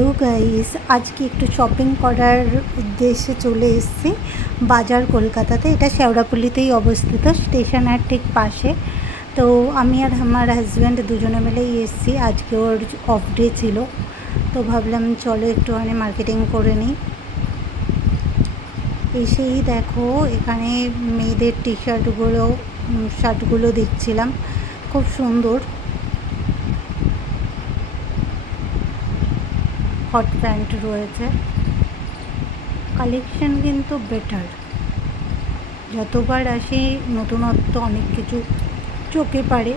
Hello guys, আজকে একটু shopping করার উদ্দেশ্যে চলে এসেছি বাজার কলকাতাতে। এটা শেওড়াফুলিতেই অবস্থিত, স্টেশনের ঠিক পাশে। তো আমি আর আমার হাজব্যান্ড দুজনে মিলেই এসেছি। আজকে ওর অফ ডে ছিল, তো ভাবলাম চলো একটুখানি মার্কেটিং করে নিই। এসেই দেখো এখানে মেয়েদের টি শার্টগুলো দেখছিলাম, খুব সুন্দর। হট প্যান্ট রয়েছে, কালেকশন কিন্তু বেটার। যতবার আসি নতুনত্ব অনেক কিছু চোখে পড়ে,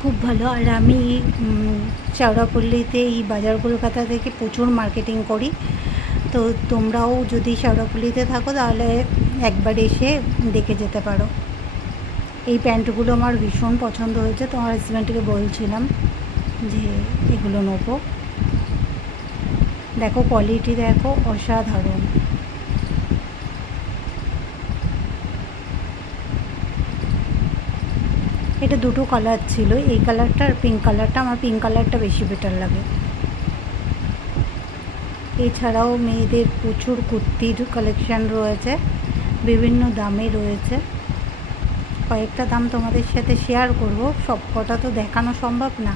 খুব ভালো। আর আমি শেওড়াফুলিতে এই বাজার কলকাতা থেকে প্রচুর মার্কেটিং করি। তো তোমরাও যদি শেওড়াফুলিতে থাকো তাহলে একবার এসে দেখে যেতে পারো। এই প্যান্টগুলো আমার ভীষণ পছন্দ হয়েছে, তো আমার হাজব্যান্ডকে বলছিলাম যে এগুলো নেবো। দেখো কোয়ালিটি, দেখো অসাধারণ। এটা দুটো কালার ছিল, এই কালারটা আর পিঙ্ক কালারটা। আমার পিঙ্ক কালারটা বেশি বেটার লাগে। এছাড়াও মেয়েদের প্রচুর কুর্তির কালেকশান রয়েছে, বিভিন্ন দামে রয়েছে। কয়েকটা দাম তোমাদের সাথে শেয়ার করব, সব কটা তো দেখানো সম্ভব না,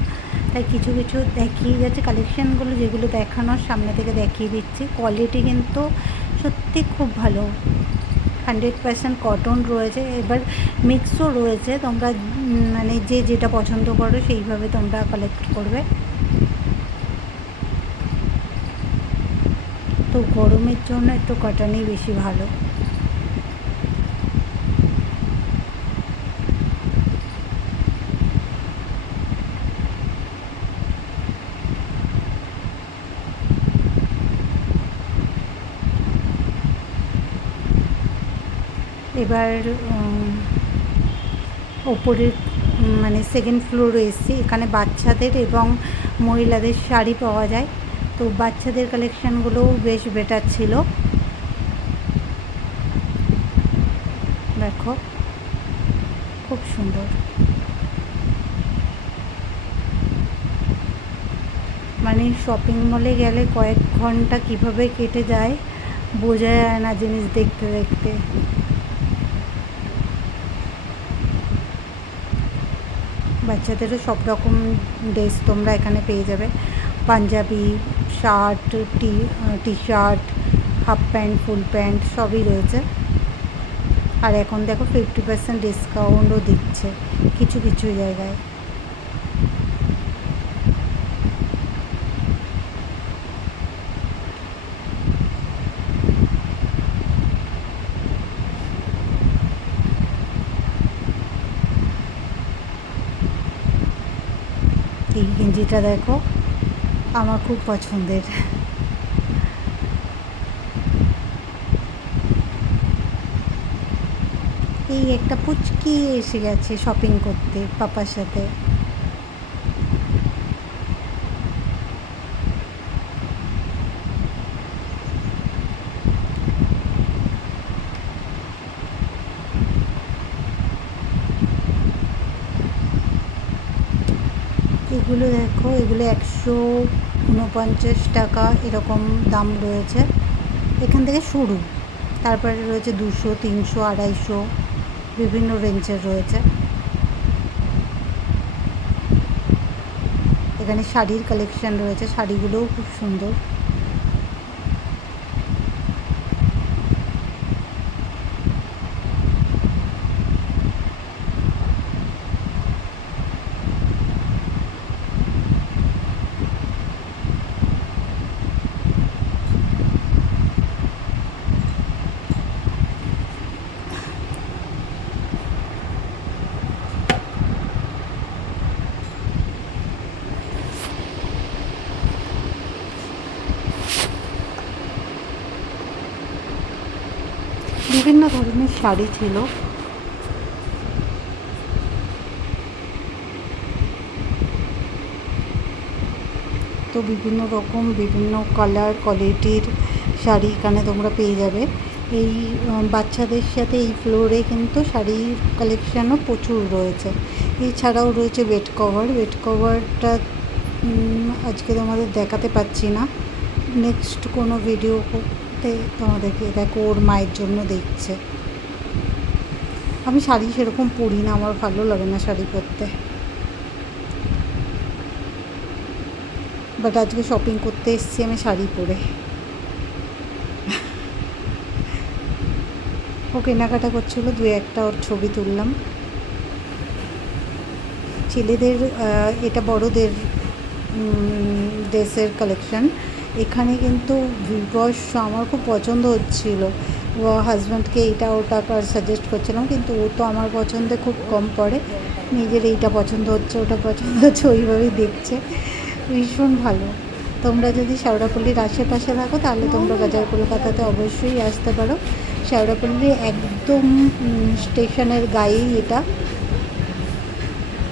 তাই কিছু কিছু দেখিয়ে যাচ্ছে। কালেকশানগুলো যেগুলো দেখানোর সামনে থেকে দেখিয়ে দিচ্ছি। কোয়ালিটি কিন্তু সত্যি খুব ভালো, 100% কটন রয়েছে। এবার মিক্সও রয়েছে, তোমরা মানে যে যেটা পছন্দ করো সেইভাবে তোমরা কালেক্ট করবে। তো গরমের জন্য একটু কটনই বেশি ভালো। এবার ওপরের মানে সেকেন্ড ফ্লোরে এসেছি। এখানে বাচ্চাদের এবং মহিলাদের শাড়ি পাওয়া যায়। তো বাচ্চাদের কালেকশানগুলোও বেশ বেটার ছিল। দেখো খুব সুন্দর। মানে শপিং মলে গেলে কয়েক ঘন্টা কীভাবে কেটে যায় বোঝা যায় না জিনিস দেখতে দেখতে। বাচ্চাদেরও সব রকম ড্রেস তোমরা এখানে পেয়ে যাবে। Punjabi, shirt, T shirt, half pant, full pant সবই রয়েছে। আর এখন দেখো 50% ডিসকাউন্টও দিচ্ছে কিছু কিছু জায়গায়। এই গেঞ্জিটা দেখো, আমার খুব পছন্দের। এই একটা পুচকি এসে গেছে শপিং করতে পাপার সাথে। এগুলো দেখো, এগুলো 149 টাকা এরকম দাম রয়েছে। এখান থেকে শুরু, তারপরে রয়েছে 200, 300, 250, বিভিন্ন রেঞ্জের রয়েছে। এখানে শাড়ির কালেকশান রয়েছে, শাড়িগুলোও খুব সুন্দর। বিভিন্ন ধরনের শাড়ি ছিল। তো বিভিন্ন রকম বিভিন্ন কালার কোয়ালিটির শাড়ি এখানে তোমরা পেয়ে যাবে। এই বাচ্চাদের সাথে এই ফ্লোরে কিন্তু শাড়ির কালেকশানও প্রচুর রয়েছে। এছাড়াও রয়েছে বেড কভার। বেড কভারটা আজকে তোমাদের দেখাতে পাচ্ছি না, নেক্সট কোনো ভিডিওতে তোমাদেরকে দেখো। ওর মায়ের জন্য দেখছে। আমি শাড়ি সেরকম পরি না, আমার ভালো লাগে না শাড়ি পরতে, বাট আজকে শপিং করতে এসেছি আমি শাড়ি পরে। ও কেনাকাটা করছিলো, দু একটা ওর ছবি তুললাম। ছেলেদের এটা বড়দের ড্রেসের কালেকশন। এখানে কিন্তু বিবস আমার খুব পছন্দ হচ্ছিল, হাজব্যান্ডকে এইটা ওটা সাজেস্ট করছিলাম, কিন্তু ও তো আমার পছন্দে খুব কম পড়ে, নিজের এইটা পছন্দ হচ্ছে ওটা পছন্দ হচ্ছে ওইভাবেই দেখছে। ভীষণ ভালো। তোমরা যদি শেওড়াপল্লির আশেপাশে থাকো তাহলে তোমরা বাজার কলকাতাতে অবশ্যই আসতে পারো। শেওড়াপল্লি একদম স্টেশনের গায়েই এটা।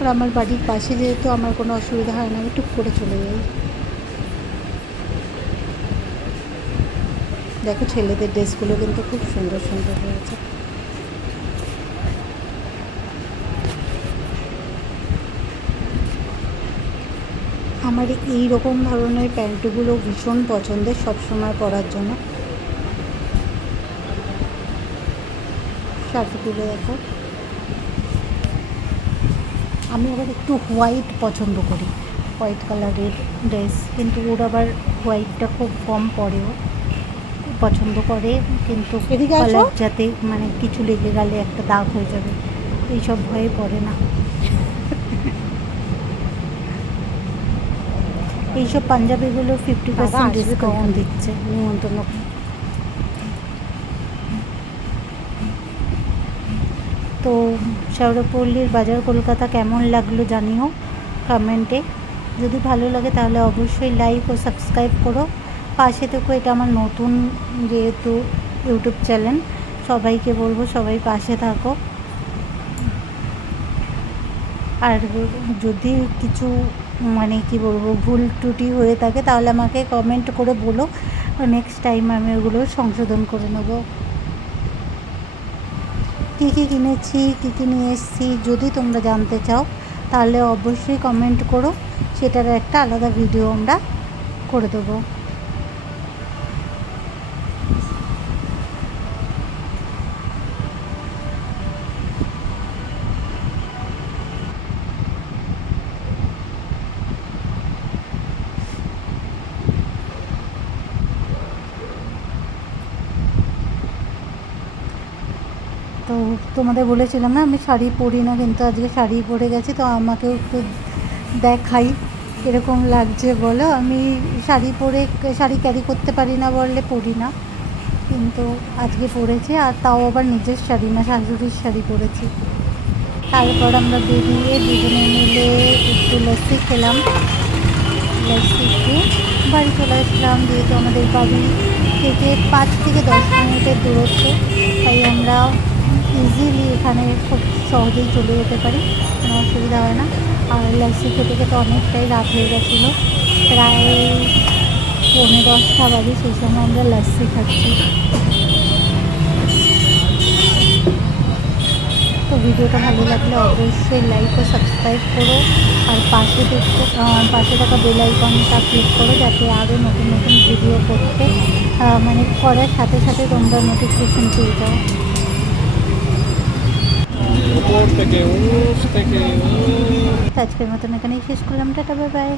আর আমার বাড়ির পাশে যেহেতু আমার কোনো অসুবিধা হয় না, আমি টুক করে চলে যাই। দেখো ছেলেদের ড্রেসগুলো কিন্তু খুব সুন্দর সুন্দর হয়েছে। আমার এই রকম ধরনের প্যান্টগুলো ভীষণ পছন্দের, সবসময় পরার জন্য। শার্টগুলো দেখো। আমি আবার একটু হোয়াইট পছন্দ করি, হোয়াইট কালারের ড্রেস, কিন্তু ওর আবার হোয়াইটটা খুব কম পরেও পছন্দ করে, কিন্তু কালার যাতে মানে কিছু লেগে গেলে একটা দাগ হয়ে যাবে এইসব ভয়ে পড়ে না। এইসব পাঞ্জাবিগুলো 50% ডিসকাউন্ট দিচ্ছে নিমন্ত্রণ। তো শেওড়াপল্লির বাজার কলকাতা কেমন লাগলো জানিও কমেন্টে। যদি ভালো লাগে তাহলে অবশ্যই লাইক ও সাবস্ক্রাইব করো, পাশে থেকো। এটা আমার নতুন যেহেতু ইউটিউব চ্যানেল, সবাইকে বলবো সবাই পাশে থাকো। আর যদি কিছু মানে কি বলবো ভুল ত্রুটি হয়ে থাকে তাহলে আমাকে কমেন্ট করে বলো, নেক্সট টাইম আমি ওগুলো সংশোধন করে নেব। কী কী কিনেছি, কী কী নিয়ে এসেছি যদি তোমরা জানতে চাও তাহলে অবশ্যই কমেন্ট করো, সেটার একটা আলাদা ভিডিও আমরা করে দেবো। তো তোমাদের বলেছিলাম না আমি শাড়ি পরি না, কিন্তু আজকে শাড়ি পরে গেছি, তো আমাকেও একটু দেখাই কীরকম লাগছে বলো। আমি শাড়ি ক্যারি করতে পারি না বললে পরি না, কিন্তু আজকে পরেছি, আর তাও আবার নিজের শাড়ি না, শাশুড়ির শাড়ি পরেছি। তারপর আমরা বেরিয়ে দুজনে মিলে একটু লস্যি খেলাম, লস্যি খেয়ে বাড়ি চলে আসলাম। যেহেতু আমাদের বাড়ি থেকে 5 থেকে 10 মিনিটের দূরত্ব, তাই আমরা ইজিলি এখানে খুব সহজেই চলে যেতে পারি, কোনো অসুবিধা হয় না। আর লস্যি খেতে খেতে অনেকটাই রাত হয়ে গেছিলো, প্রায় 9:30 বাজে, সেই সময় আমরা লস্যি খাচ্ছি। তো ভিডিওটা ভালো লাগলে অবশ্যই লাইক ও সাবস্ক্রাইব করো, আর পাশে থাকা বেল আইকনটা ক্লিক করো, যাতে আরও নতুন নতুন ভিডিও করতে মানে করার সাথে সাথে তোমরা নোটিফিকেশন পেয়ে যাও। আজকের মতন এখানেই শেষ করলাম, টাটা বাই বাই।